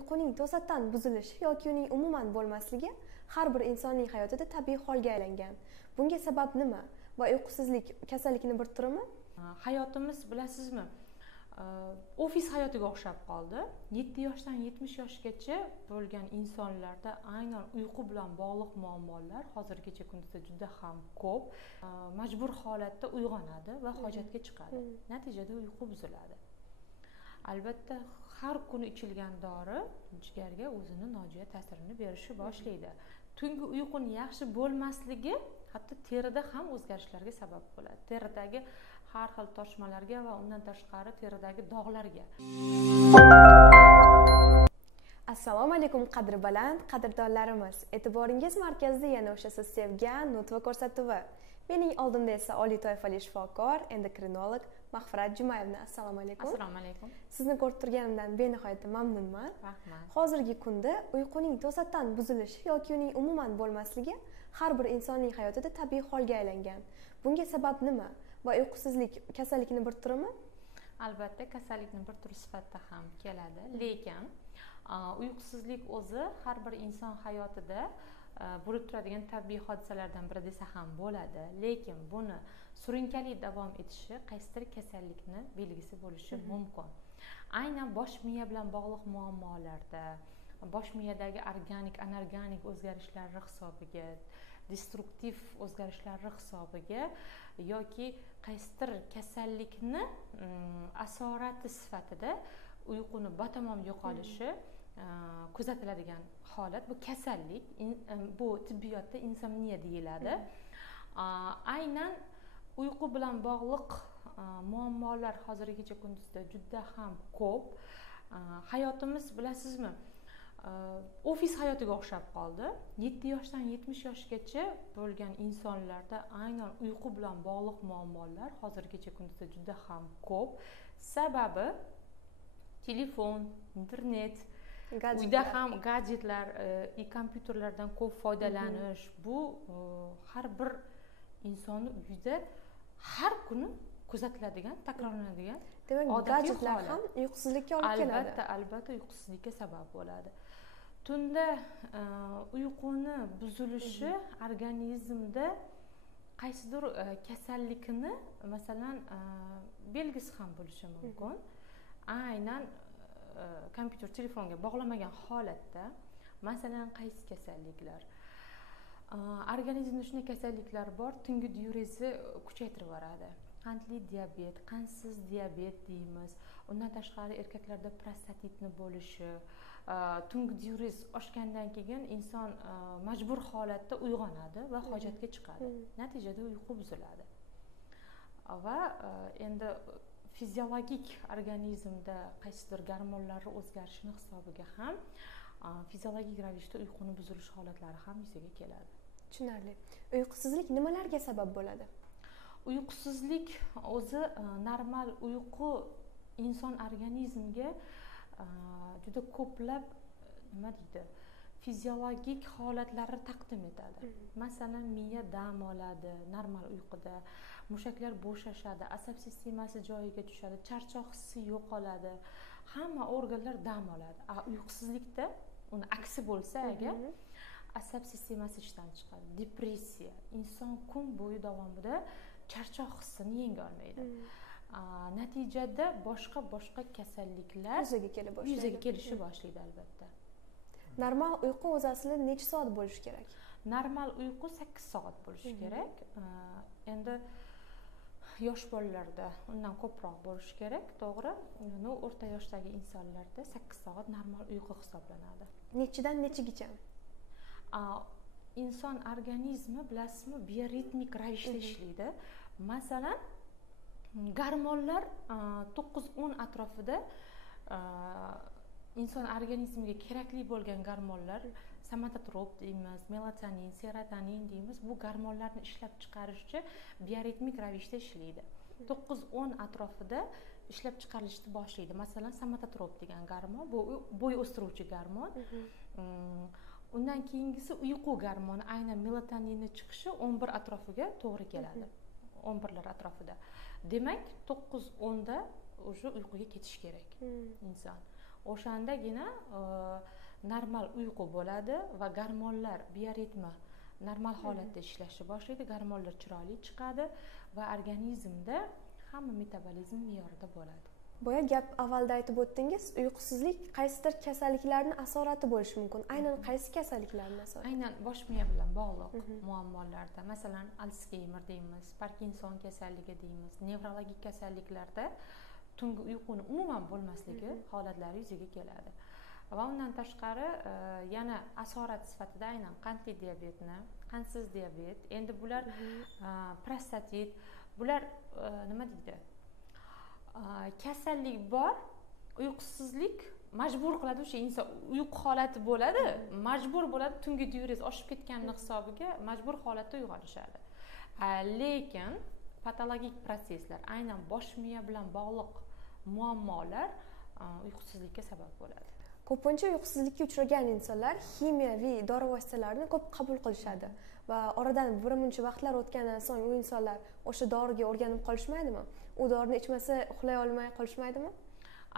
uyquning to'satdan buzilishi yoki uning umuman bo'lmasligi har bir insonning hayotida tabiiy holga aylangan. Bunga sabab nima va uyqusizlik kasallikni bir turimi? Hayotimiz bilasizmi, ofis hayotiga o'xshab qoldi. 7 yoshdan 70 yoshgacha bo'lgan insonlarda aynan uyqu bilan bog'liq muammolar hozirgacha kunda juda ham ko'p. Majbur holatda uyg'onadi va hojatga chiqadi. Natijada uyqu buziladi. Albatta, har kuni ichilgan dori jigarga o'zini nojo'ya ta'sirini berishni boshlaydi. Tungi uyquning yaxshi bo'lmasligi hatto terida ham o'zgarishlarga sabab bo'ladi. Teridagi har xil toshmalarga va undan tashqari teridagi dog'larga. Assalomu alaykum qadri baland qadrdonlarimiz. E'tiboringiz markazida yana o'sha siz sevgan nutva ko'rsatuvi. Mening oldimda esa oliy toifali shifokor, endokrinolog Mahfirat Jumayevna. Assalomu alaykum. Assalomu alaykum. Sizni ko'rib turganimdan benihoyat mamnunman. Rahmat. Hozirgi kunda uyquning to'satdan buzilishi yoki uning umuman bo'lmasligi har bir insonning hayotida tabiiy holga aylangan. Bunga sabab nima va uyqusizlik kasallikni bir turimi? Albatta, kasallikning bir turi sifatida ham keladi, lekin uyqusizlik o'zi har bir inson hayotida bo'lib turadigan tabiiy hodisalardan biri desa ham bo'ladi, lekin buni surunkali davom etishi qaysidir kasallikni belgisi bo'lishi mumkin. Aynan bosh miya bilan bog'liq muammolarda, bosh miyadagi organik, anorganik o'zgarishlar hisobiga, destruktiv o'zgarishlar hisobiga yoki qaysidir kasallikni asorati sifatida uyquni batamom yo'qolishi kuzatiladigan holat. Bu kasallik, bu tibbiyotda insomniya deyiladi. Aynan uyqu bilan bog'liq muammolar hozirgacha kunda juda ham ko'p. Hayotimiz bilasizmi, ofis hayotiga o'xshab qoldi. 7 yoshdan 70 yoshgacha bo'lgan insonlarda aynan uyqu bilan bog'liq muammolar hozirgacha kunda juda ham ko'p. Sababi telefon, internet, uyda ham gadjetlar, kompyuterlardan ko'p foydalanish. Bu har bir insonning uyida har kuni kuzatiladigan, takrorlanadigan demak, gadjetlar ham uyqusizlikka olib keladi. Albatta uyqusizlikka sabab bo'ladi. Tunda uyquni buzilishi organizmda qaysidir kasallikni, masalan, belgisi ham bo'lishi mumkin. Aynan kompyuter, telefonga bog'lamagan holatda, masalan, qaysi kasalliklar? Organizmda shunday kasalliklar bor, tungi diurezi kuchaytirib yuboradi. Qandli diabet, qandsiz diabet deymiz. Undan tashqari erkaklarda prostatitni bo'lishi, tungi diurez oshgandan keyin inson majbur holatda uyg'onadi va hojatga chiqadi. Natijada uyqu buziladi. Va endi fiziologik organizmda qaysidir gormonlar o'zgarishini hisobiga ham fiziologik ravishda uyquni buzilish holatlari ham yuzaga keladi. Tushunarli. Uyqusizlik nimalarga sabab bo'ladi? Uyqusizlik o'zi normal uyqu inson organizmiga juda ko'plab nima deydi, fiziologik holatlarni taqdim etadi. Masalan, miya dam oladi normal uyquda, mushaklar bo'shashadi, asab sistemasi joyiga tushadi, charchoq hissi yo'qoladi, hamma organlar dam oladi. Uyqusizlikda uni aksi bo'lsa agar asab sistemasi ishdan chiqadi, depressiya, inson kun bo'yi davomida charchoq hissini yenga olmaydi. Natijada boshqa kasalliklar yuzaga kelishi boshlaydi albatta. Normal uyqu o'zi aslida necha soat bo'lishi kerak? Normal uyqu 8 soat bo'lishi kerak. Endi yosh bolalarda undan ko'proq bo'lishi kerak, to'g'ri. O'rta yoshdagi insonlarda 8 soat normal uyqu hisoblanadi. Nechidan nechagacha? Inson organizmi bilasizmi, bioritmik ravishda ishlaydi. Masalan, gormonlar 9-10 atrofida inson organizmiga kerakli bo'lgan gormonlar, somatotrop deymiz, melatonin, serotonin deymiz, bu gormonlarni ishlab chiqarishchi bioritmik ravishda ishlaydi. 9-10 atrofida ishlab chiqarilishni boshlaydi. Masalan, somatotrop degan gormon, bu bo'y o'stiruvchi gormon. Undan keyingisi uyqu gormoni, aynan melatoninni chiqishi 11 atrofiga to'g'ri keladi. 11lar atrofida. Demak, 9-10da o'sha uyquga ketish kerak inson. o'shandagina normal uyqu bo'ladi va gormonlar bioritmi normal holatda ishlashni boshlaydi, gormonlar chiroyli chiqadi va organizmda hamma metabolizm me'yorida bo'ladi. Boya gap avvalda aytib o'tdingiz, uyqusizlik qaysidir kasalliklarning asorati bo'lishi mumkin. Aynan qaysi kasalliklarning asorati? Aynan bosh miya bilan bog'liq muammolarda, masalan, Alsgeymer deymiz, Parkinson kasalligi deymiz, nevrologik kasalliklarda tungi uyquni umuman bo'lmasligi holatlari yuzaga keladi. Va undan tashqari yana asorat sifatida aynan qandli diabetni, qandsiz diabet, endi bular prostatit, bular nima deydi? Kasallik bor, uyqusizlik majbur qiladi, o'sha inson uyqu holati bo'ladi, majbur bo'ladi, tungi diurez oshib ketganini hisobiga majbur holatda uyg'onishadi. Lekin patologik proseslar, aynan bosh miya bilan bog'liq muammolar uyqusizlikka sabab bo'ladi. Ko'pincha uyqusizlikka uchragan insonlar kimyoviy dori vositalarini ko'p qabul qilishadi va oradan birmuncha vaqtlar o'tgandan so'ng u insonlar o'sha doriga o'rganib qolishmaydimi? U dorini ichmasa uxlay olmay qolishmaydimi?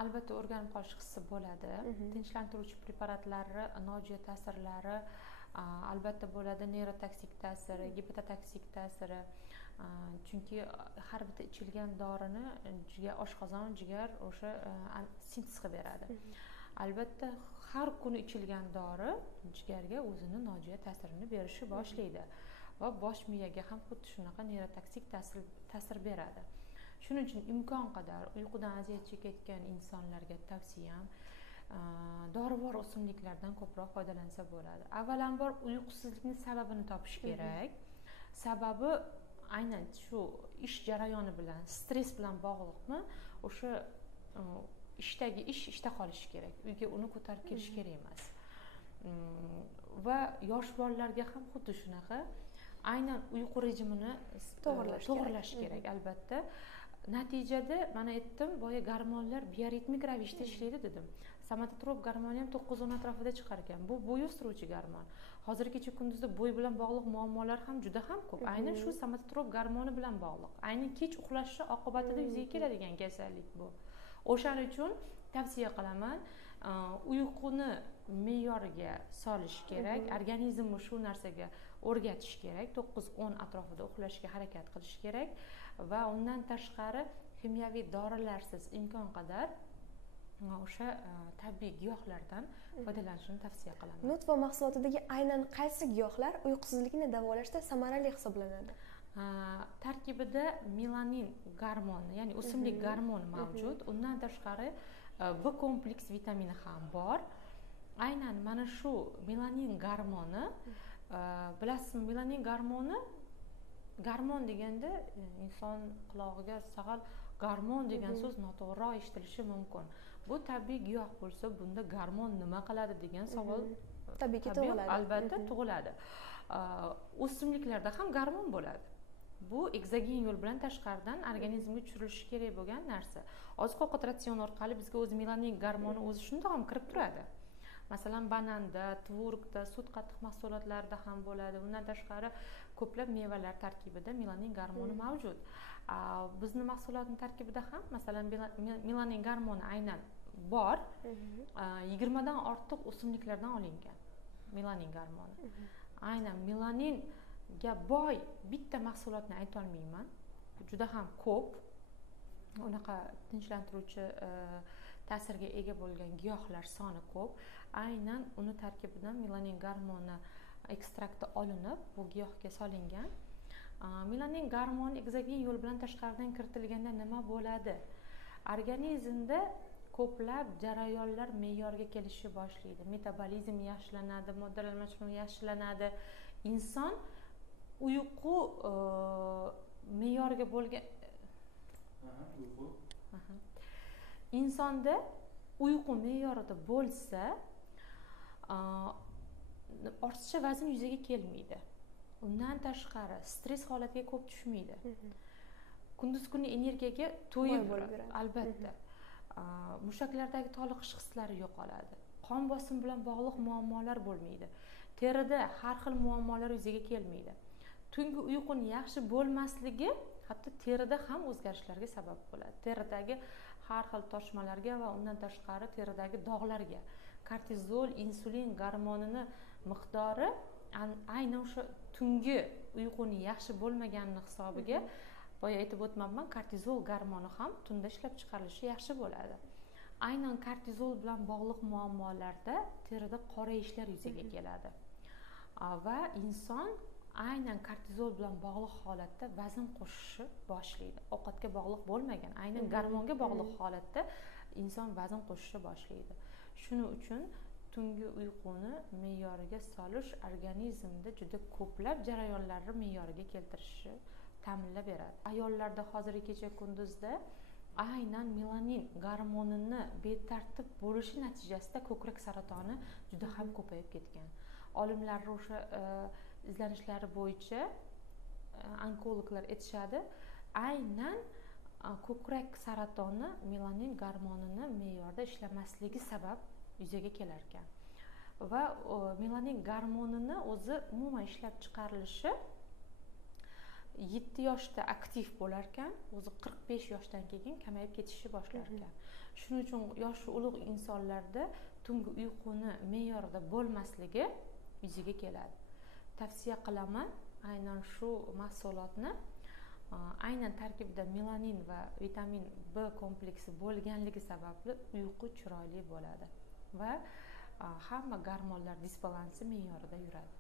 Albatta o'rganib qolish hissi bo'ladi. Tinchlantiruvchi preparatlari nojo'ya ta'sirlari albatta bo'ladi, neyrotoksik ta'siri, gepatotoksik ta'siri. Chunki har bitta ichilgan dorini oshqozon, jigar o'sha sintez qilib beradi. Albatta har kuni ichilgan dori jigarga o'zini nojo'ya ta'sirini berishni boshlaydi va bosh miyaga ham xuddi shunaqa neyrotoksik ta'sir beradi. Shuning uchun imkon qadar uyqudan aziyat chekayotgan insonlarga tavsiyam dorivor o'simliklardan ko'proq foydalansa bo'ladi. Avvalambor uyqusizlikning sababini topish kerak. Sababi aynan shu ish jarayoni bilan, stress bilan bog'liqmi? O'sha ishdagi ishda qolishi kerak. Uyga uni ko'tarib kelish kerak emas. Va yosh bolalarga ham xuddi shunaqa aynan uyqu rejimini to'g'irlash kerak albatta. Natijada mana aytdim, boya gormonlar bioritmik ravishda ishlaydi dedim. Somatotrop gormoni ham 9-10 atrofida chiqar ekan. Bu bo'y o'stiruvchi gormon. Hozirgacha kunduzda bo'y bilan bog'liq muammolar ham juda ham ko'p. Aynan shu somatotrop gormoni bilan bog'liq. Aynan kech uxlashni oqibatida yuzaga keladigan kasallik bu. O'shaning uchun tavsiya qilaman, uyquni me'yoriga solish kerak, organizmni shu narsaga o'rgatish kerak, 9-10 atrofida uxlashga harakat qilish kerak va undan tashqari kimyoviy dorilarsiz imkon qadar o'sha tabiiy giyohlardan foydalanishni tavsiya qilaman. Nutva mahsulotidagi aynan qaysi giyohlar uyqusizlikni davolashda samarali hisoblanadi? Tarkibida melanin gormoni, ya'ni o'simlik gormoni mavjud. Undan tashqari B kompleks vitamini ham bor. Aynan mana shu melanin gormoni, bilasizmi, melanin gormoni, gormon deganda inson qulog'iga sag'al gormon degan so'z noto'g'ri eshitilishi mumkin. Bu tabiiy giyoh bo'lsa, bunda gormon nima qiladi degan savol tabiiyki tug'iladi. Albatta tug'iladi. O'simliklarda ham gormon bo'ladi. Bu egzogen yo'l bilan tashqaridan organizmga tushirilishi kerak bo'lgan narsa. Oziq-ovqat ratsioni orqali bizga o'z melanin gormoni o'zi shundoq ham kirib turadi. Masalan, bananda, tvorogda, sut qatiq mahsulotlarida ham bo'ladi. Undan tashqari ko'plab mevalar tarkibida melanin gormoni mavjud. Bizning mahsulotning tarkibida ham masalan melanin gormoni aynan bor. 20 dan ortiq o'simliklardan olingan melanin gormoni. Aynan melaninga boy bitta mahsulotni ayta olmayman. Juda ham ko'p. Unaqa tinchlantiruvchi ta'sirga ega bo'lgan giyohlar soni ko'p. Aynan uni tarkibidan melanin gormoni ekstrakti olinib, bu giyohga solingan. Melanin gormoni egzogen yo'l bilan tashqaridan kiritilganda nima bo'ladi? Organizmda ko'plab jarayonlar me'yorga kelishni boshlaydi. Metabolizm yaxshilanadi, moddalar almashinuvi yaxshilanadi. Inson uyqu me'yorga bo'lgan insonda uyqu me'yorida bo'lsa, ortiqcha vazn yuzaga kelmaydi. Undan tashqari stress holatiga ko'p tushmaydi. Kunduz kuni energiyaga to'yib yuradi. Albatta. Mushaklardagi toliqish hislari yo'qoladi. Qon bosimi bilan bog'liq muammolar bo'lmaydi. Terida har xil muammolar yuzaga kelmaydi. Tungi uyquni yaxshi bo'lmasligi hatto terida ham o'zgarishlarga sabab bo'ladi. Teridagi har xil toshmalarga va undan tashqari teridagi dog'larga. Kortizol, insulin gormonini miqdori aynan o'sha tungi uyquni yaxshi bo'lmagani hisobiga, boya aytib o'tganman, kortizol gormoni ham tunda ishlab chiqarilishi yaxshi bo'ladi. Aynan kortizol bilan bog'liq muammolarda terida qorayishlar yuzaga keladi. Va inson aynan kortizol bilan bog'liq holatda vazn qo'shishni boshlaydi. Ovqatga bog'liq bo'lmagan, aynan gormonga bog'liq holatda inson vazn qo'shishni boshlaydi. Shuning uchun tungi uyquni me'yoriga solish organizmda juda ko'plab jarayonlarni me'yoriga keltirishi ta'minlab beradi. Ayollarda hozirgi kecha kunduzda aynan melanin gormonini betartib bo'lishi natijasida ko'krak saratoni juda ham ko'payib ketgan. Olimlar o'sha izlanishlari bo'yicha onkologlar aytishadi, aynan ko'krak saratoni melanin gormonini me'yorda ishlamasligi sabab yuzaga kelar ekan. Va melanin gormonini o'zi umuman ishlab chiqarilishi 7 yoshda aktiv bo'lar ekan, o'zi 45 yoshdan keyin kamayib ketishni boshlar ekan. Shuning uchun yoshi ulug' insonlarda tungi uyquni me'yorida bo'lmasligi yuzaga keladi. Tavsiya qilaman, aynan shu mahsulotni aynan tarkibida melanin va vitamin B kompleksi bo'lganligi sababli uyqu chiroyli bo'ladi va hamma gormonlar disbalansi me'yorida yuradi.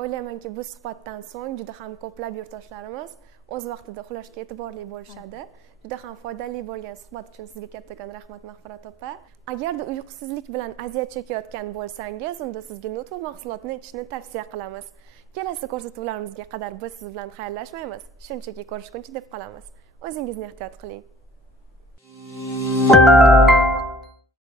O'ylaymanki, bu suhbatdan so'ng juda ham ko'plab yurtdoshlarimiz o'z vaqtida uxlashga e'tiborli bo'lishadi. Juda ham foydali bo'lgan suhbat uchun sizga kattakon rahmat Mag'firat opa. Agarda uyqusizlik bilan aziyat chekayotgan bo'lsangiz, unda sizga Nutva mahsulotini ichishni tavsiya qilamiz. Kelasi ko'rsatuvlarimizga qadar biz siz bilan xayrlashmaymiz. Shunchaki ko'rishguncha deb qolamiz. O'zingizni ehtiyot qiling.